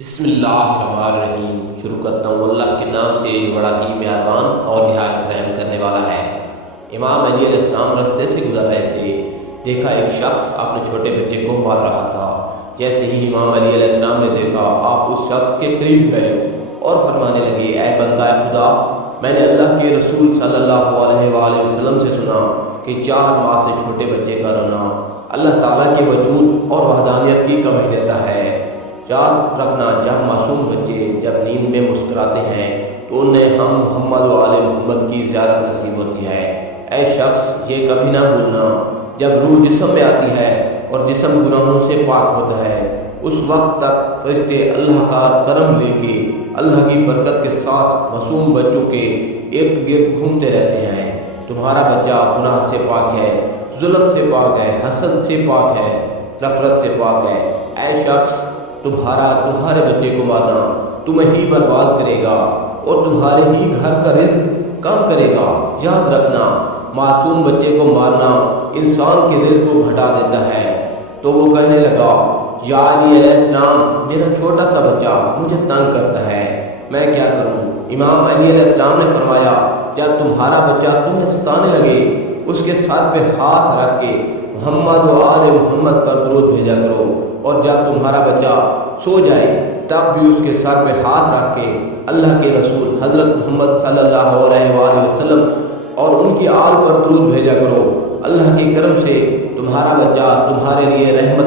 بسم اللہ الرحمن الرحیم۔ شروع کرتا ہوں اللہ کے نام سے جو بڑا ہی مہربان اور نہایت رحم کرنے والا ہے۔ امام علی علیہ السلام راستے سے گزر رہے تھے، دیکھا ایک شخص اپنے چھوٹے بچے کو مار رہا تھا۔ جیسے ہی امام علی علیہ السلام نے دیکھا، آپ اس شخص کے قریب گئے اور فرمانے لگے، اے بندہ خدا، میں نے اللہ کے رسول صلی اللہ علیہ وآلہ وسلم سے سنا کہ 4 ماہ سے چھوٹے بچے کا رونا اللہ تعالیٰ کے وجود اور وحدانیت کی گواہی دیتا ہے۔ یاد رکھنا، جب معصوم بچے جب نیند میں مسکراتے ہیں تو انہیں ہم محمد و آل محمد کی زیارت نصیب ہوتی ہے۔ اے شخص، یہ کبھی نہ بھولنا، جب روح جسم میں آتی ہے اور جسم گناہوں سے پاک ہوتا ہے، اس وقت تک فرشتے اللہ کا کرم لے کے اللہ کی برکت کے ساتھ معصوم بچوں کے ارد گرد گھومتے رہتے ہیں۔ تمہارا بچہ گناہ سے پاک ہے، ظلم سے پاک ہے، حسد سے پاک ہے، نفرت سے پاک ہے۔ اے شخص، تمہارے بچے کو مارنا تمہیں ہی برباد کرے گا اور تمہارے ہی گھر کا رزق کم کرے گا۔ یاد رکھنا، معصوم بچے کو مارنا انسان کے رزق کو گھٹا دیتا ہے۔ تو وہ کہنے لگا، یا علی علیہ السلام، میرا چھوٹا سا بچہ مجھے تنگ کرتا ہے، میں کیا کروں؟ امام علی علیہ السلام نے فرمایا، جب تمہارا بچہ تمہیں ستانے لگے، اس کے سر پہ ہاتھ رکھ کے محمد و آل محمد پر درود بھیجا کرو، اور جب تمہارا بچہ سو جائے تب بھی اس کے سر پہ ہاتھ رکھ کے اللہ کے رسول حضرت محمد صلی اللہ علیہ وآلہ وسلم اور ان کی آل پر درود بھیجا کرو۔ اللہ کے کرم سے تمہارا بچہ تمہارے لیے رحمت